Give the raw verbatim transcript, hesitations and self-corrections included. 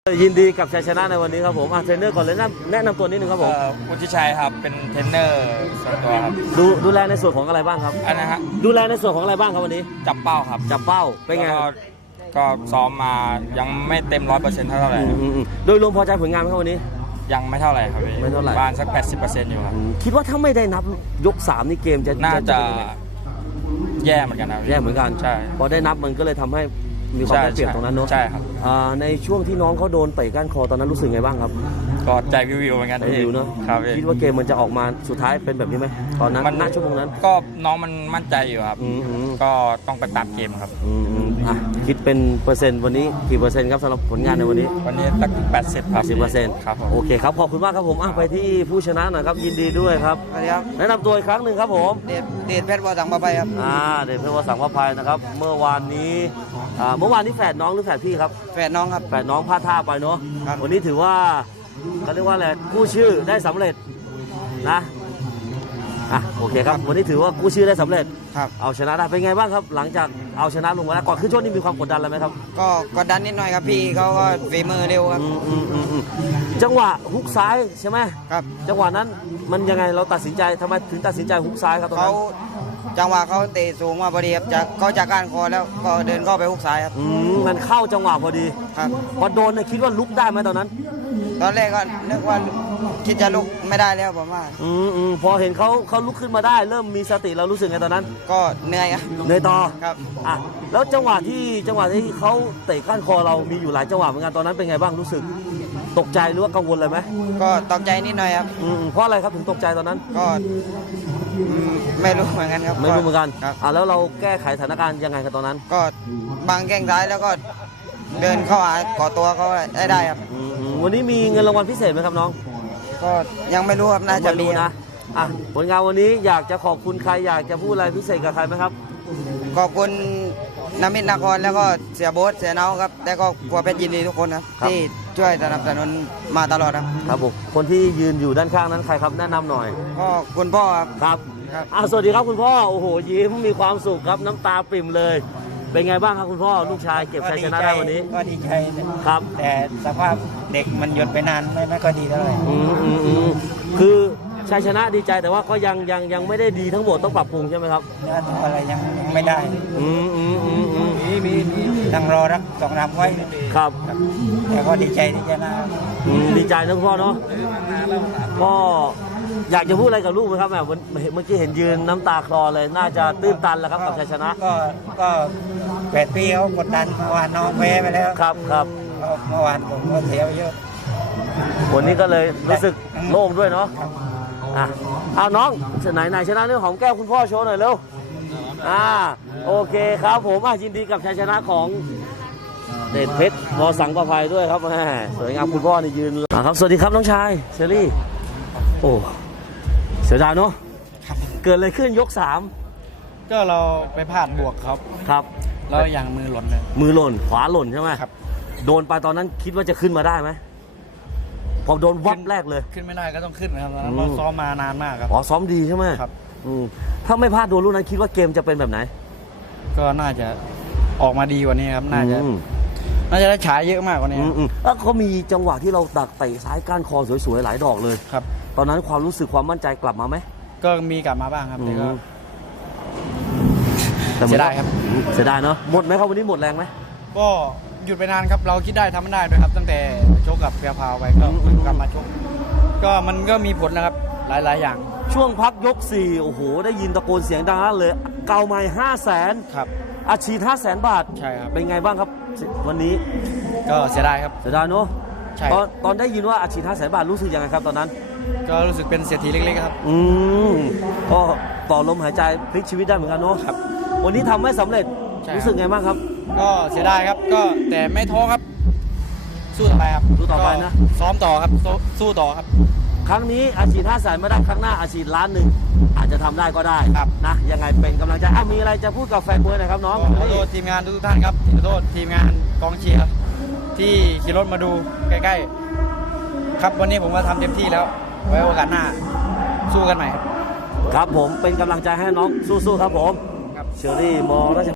ยินดีกับชัยชนะในวันนี้ครับผมเทรนเนอร์ก่อนเลยแนะนำตัวนิดนึงครับผมวุฒิชัยครับเป็นเทรนเนอร์ส่วนตัวครับดูดูแลในส่วนของอะไรบ้างครับอันนะฮะดูแลในส่วนของอะไรบ้างครับวันนี้จับเป้าครับจับเป้าเป็นไงก็ซ้อมมายังไม่เต็มร้อยเปอร์เซ็นต์เท่าไหร่โดยรวมพอใจผลงานไหมครับวันนี้ยังไม่เท่าไหร่ครับพี่ไม่เท่าไหร่ประมาณสักแปดสิบเปอร์เซ็นต์อยู่ครับคิดว่าถ้าไม่ได้นับยกสามนี่เกมจะน่าจะแย่เหมือนกันนะแย่เหมือนกันใช่พอได้นับมันก็เลยทำให้มีความได้เปรียบตรงนั้นเนอะใช่ครับในช่วงที่น้องเขาโดนเตะก้านคอตอนนั้นรู้สึกไงบ้างครับก็ใจวิวๆเหมือนกันวิวเนอะคิดว่าเกมมันจะออกมาสุดท้ายเป็นแบบนี้ไหมตอนนั้นณชั่วโมงนั้นก็น้องมันมั่นใจอยู่ครับก็ต้องไปปรับเกมครับคิดเป็นเปอร์เซ็นต์วันนี้กี่เปอร์เซ็นต์ครับสำหรับผลงานในวันนี้วันนี้ตั้งแปดสิบครับสิบเปอร์เซ็นต์ครับโอเคครับขอบคุณมากครับผมไปที่ผู้ชนะหน่อยครับยินดีด้วยครับสวัสดีครับแนะนำตัวอีกครั้งหนึ่งครับผมเดชเดชเพชรวสังประภัยครับอ่าเดชเพชรวสังประภัยนะครับเมื่อวานนี้เมื่อวานนี้แฝดน้องหรือแฝดพี่ครับแฝดน้องครับแฝดน้องพลาดท่าไปเนาะวันนี้ถือว่าเขาเรียกว่าอะไรกู้ชื่อได้สำเร็จนะอ่ะโอเคครับวันนี้ถือว่ากู้ชื่อได้สำเร็จครับเอาชนะได้เป็นไงบ้างครับหลังจากเอาชนะลงมาแล้วก่อนขึ้นชกนี่มีความกดดันอะไรไหมครับก็กดดันนิดหน่อยครับพี่เขาก็ฝีมือเร็วครับจังหวะฮุกซ้ายใช่ไหมครับจังหวะนั้นมันยังไงเราตัดสินใจทำไมถึงตัดสินใจฮุกซ้ายครับตรงนั้นเขาจังหวะเขาเตะสูงมาพอดีครับจากเขาจากก้านคอแล้วก็เดินเข้าไปฮุกซ้ายครับมันเข้าจังหวะพอดีครับพอโดนเนี่ยคิดว่าลุกได้ไหมตอนนั้นตอนแรกก็นึกว่าคิดจะลุกไม่ได้แล้วผมว่าอืมอืมพอเห็นเขาเขาลุกขึ้นมาได้เริ่มมีสติเรารู้สึกไงตอนนั้นก็เหนื่อยครับเหนื่อยต่อครับอ่ะแล้วจังหวะที่จังหวะที่เขาเตะก้านคอเรามีอยู่หลายจังหวะเหมือนกันตอนนั้นเป็นไงบ้างรู้สึกตกใจหรือว่ากังวลอะไรไหมก็ตกใจนิดหน่อยครับอืมเพราะอะไรครับถึงตกใจตอนนั้นก็ไม่รู้เหมือนกันครับไม่รู้เหมือนกันครับอ่ะแล้วเราแก้ไขสถานการณ์ยังไงครับตอนนั้นก็บังแข้งซ้ายแล้วก็เดินเข้าหาก่อตัวเขาได้ได้ครับวันนี้มีเงินรางวัลพิเศษไหมครับน้องก็ยังไม่รู้ครับน่าจะมีนะอ่ะผลงานวันนี้อยากจะขอบคุณใครอยากจะพูดอะไรพิเศษกับใครไหมครับขอบคุณน้ำมิตรนครแล้วก็เสียโบ๊ทเสียเนาครับแล้วก็ครัวเพชรยินดีทุกคนครับที่ช่วยสนับสนุนมาตลอดครับครับผมคนที่ยืนอยู่ด้านข้างนั้นใครครับแนะนำหน่อยก็คุณพ่อครับครับอ่ะสวัสดีครับคุณพ่อโอ้โหยิ้มมีความสุขครับน้ำตาปริ่มเลยเป็นไงบ้างครับคุณพ่อลูกชายเก็บชัยชนะได้วันนี้ก็ดีใจครับแต่สภาพเด็กมันหยุดไปนานไม่ไม่ค่อยดีเท่าไหร่อืมอืมอืมคือชัยชนะดีใจแต่ว่าก็ยังยังยังไม่ได้ดีทั้งหมดต้องปรับปรุงใช่ไหมครับเนื้อตัวอะไรยังไม่ได้อืมอืมอืมอืมมีมีนั่งรอรักสองรำไว้ครับแต่ก็ดีใจที่ชนะอืมดีใจนะคุณพ่อเนาะก็อยากจะพูดอะไรกับลูกไหมครับแม่เมื่อกี้เห็นยืนน้ำตาคลอเลยน่าจะตื้นตันแล้วครับกับชัยชนะก็ก็แปดปีเขากดดันเมื่อวานน้องแพ้ไปแล้วครับครับเมื่อวานผมก็เสียไปเยอะวันนี้ก็เลยรู้สึกโล่งด้วยเนาะอ่ะเอาน้องไหนไหนชนะเรื่องของแก้วคุณพ่อโชว์หน่อยเร็วอ่าโอเคครับผมยินดีกับชัยชนะของเดชเพชรวสังประภัยด้วยครับแม่สวยงามคุณพ่อนี่ยืนครับสวัสดีครับน้องชายเชอรี่โอ้เสียดายเนาะเกิดอะไรขึ้นยกสามก็เราไปพลาดบวกครับครับแล้วอย่างมือหล่นเลยมือหล่นขวาหล่นใช่ไหมครับโดนไปตอนนั้นคิดว่าจะขึ้นมาได้ไหมพอโดนวับแรกเลยขึ้นไม่ได้ก็ต้องขึ้นนะครับเพราะซ้อมมานานมากครับอ๋อซ้อมดีใช่ไหมครับถ้าไม่พลาดโดนลูกนั้นคิดว่าเกมจะเป็นแบบไหนก็น่าจะออกมาดีกว่านี้ครับน่าจะน่าจะได้ฉายเยอะมากกว่านี้แล้วเขามีจังหวะที่เราดักเตะซ้ายก้านคอสวยๆหลายดอกเลยครับตอนนั้นความรู้สึกความมั่นใจกลับมาไหมก็มีกลับมาบ้างครับแต่ก็เสียดายครับเสียดายเนาะหมดไหมครับวันนี้หมดแรงไหมก็หยุดไปนานครับเราคิดได้ทำไม่ได้ด้วยครับตั้งแต่ชกกับเพียพาวไปก็กลับมาชกก็มันก็มีผลนะครับหลายๆอย่างช่วงพักยกสี่โอ้โหได้ยินตะโกนเสียงดังนั้นเลยเกาไม้ห้าแสนครับอาชีพห้าแสนบาทใช่ครับเป็นไงบ้างครับวันนี้ก็เสียดายครับเสียดายเนาะใช่ตอนตอนได้ยินว่าอาชีพห้าแสนบาทรู้สึกยังไงครับตอนนั้นก็รู้สึกเป็นเศรษฐีเล็กๆครับอืมก็ต่อลมหายใจพลิกชีวิตได้เหมือนกันเนาะครับวันนี้ทำไม่สำเร็จรู้สึกไงบ้างครับก็เสียดายครับก็แต่ไม่ท้อครับสู้ต่อไปครับสู้ต่อไปนะซ้อมต่อครับสู้ต่อครับครั้งนี้อาชีพห้าแสนไม่ได้ครั้งหน้าอาชีพล้านหนึ่งอาจจะทำได้ก็ได้นะยังไงเป็นกำลังใจมีอะไรจะพูดกับแฟนมวยหน่อยครับน้องขอโทษทีมงานทุกท่านครับขอโทษทีมงานกองเชียร์ที่ขี่รถมาดูใกล้ๆครับวันนี้ผมก็ทำเต็มที่แล้วไว้โอกาสหน้าสู้กันใหม่ครับผมเป็นกำลังใจให้น้องสู้ๆครับผมเชอรี่มอรัช